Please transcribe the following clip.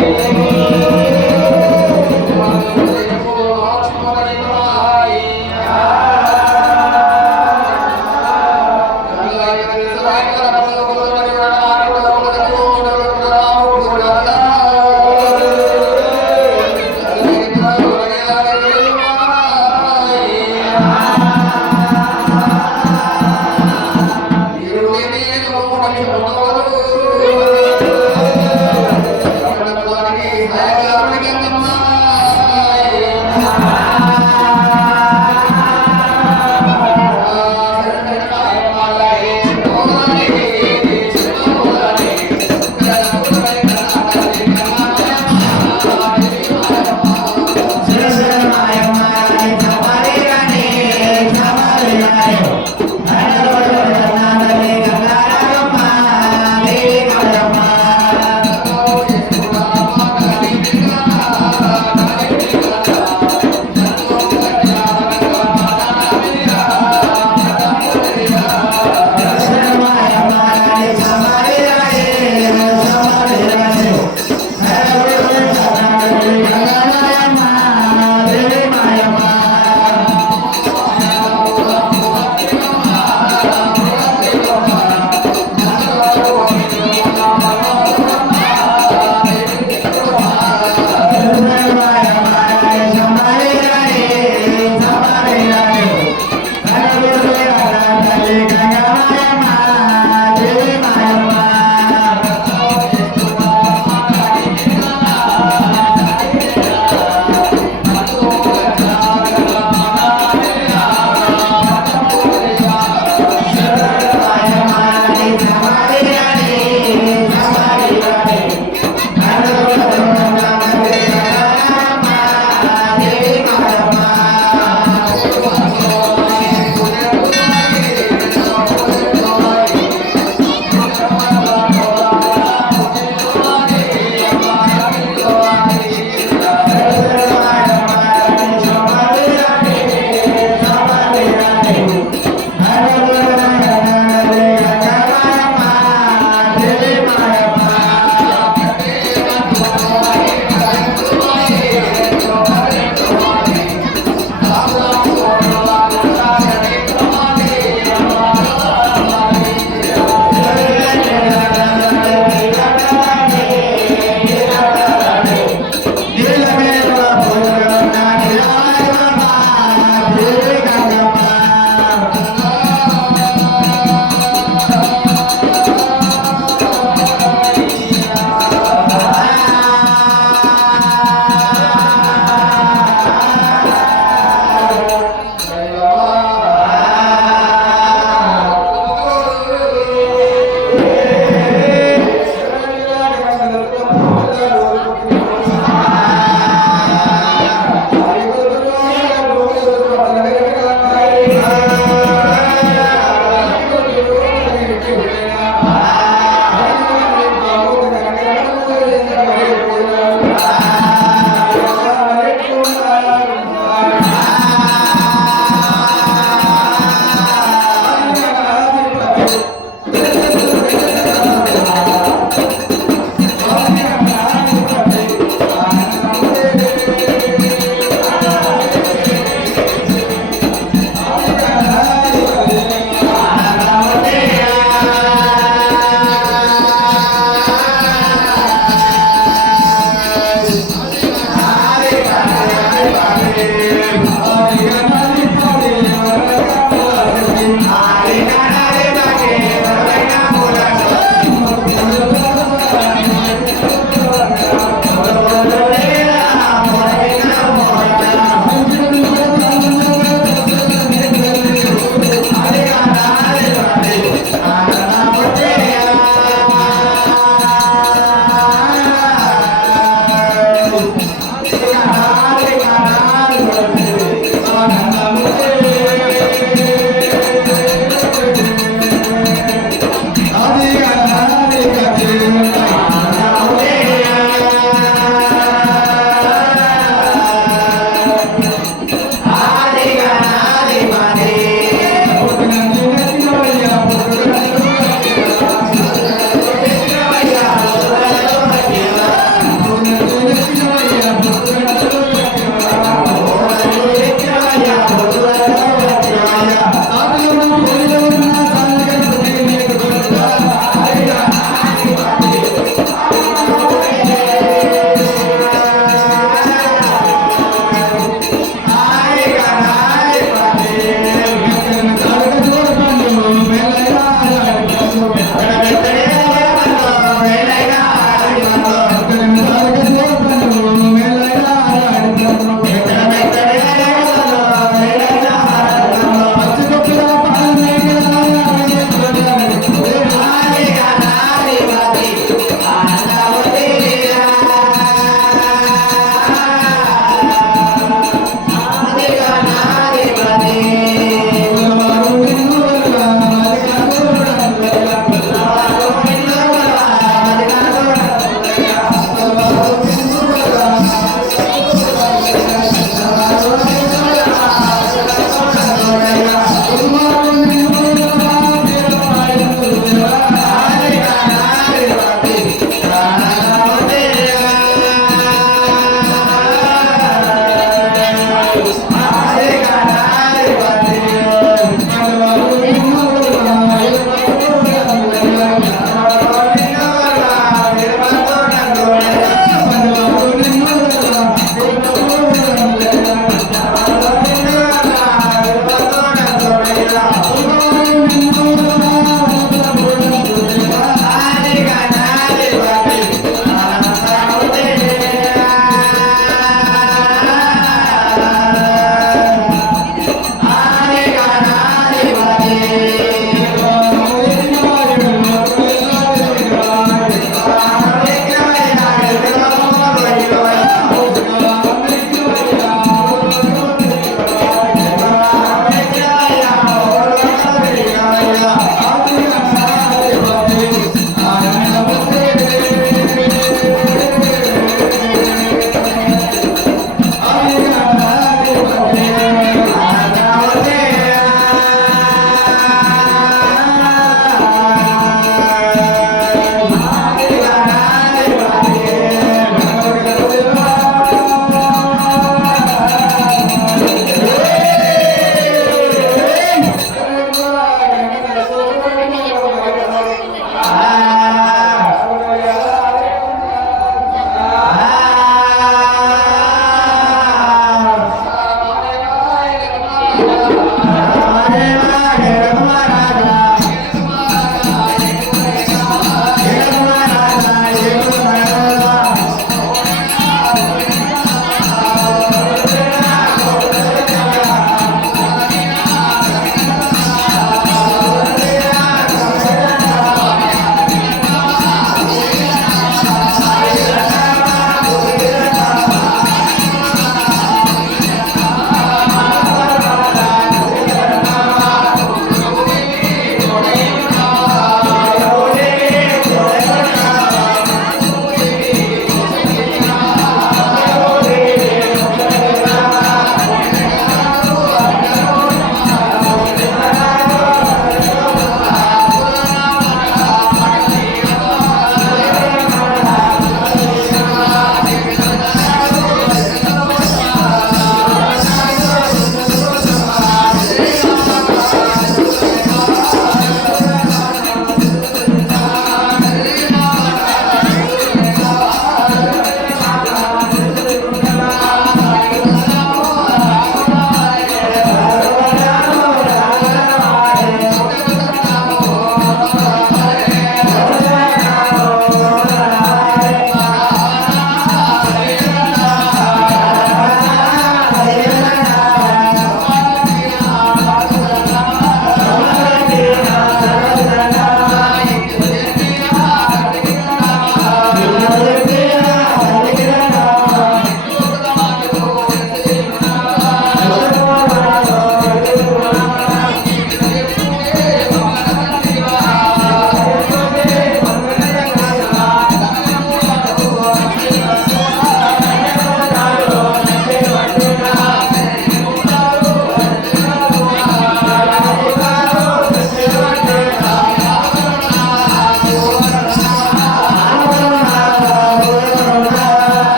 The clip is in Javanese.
Thank you.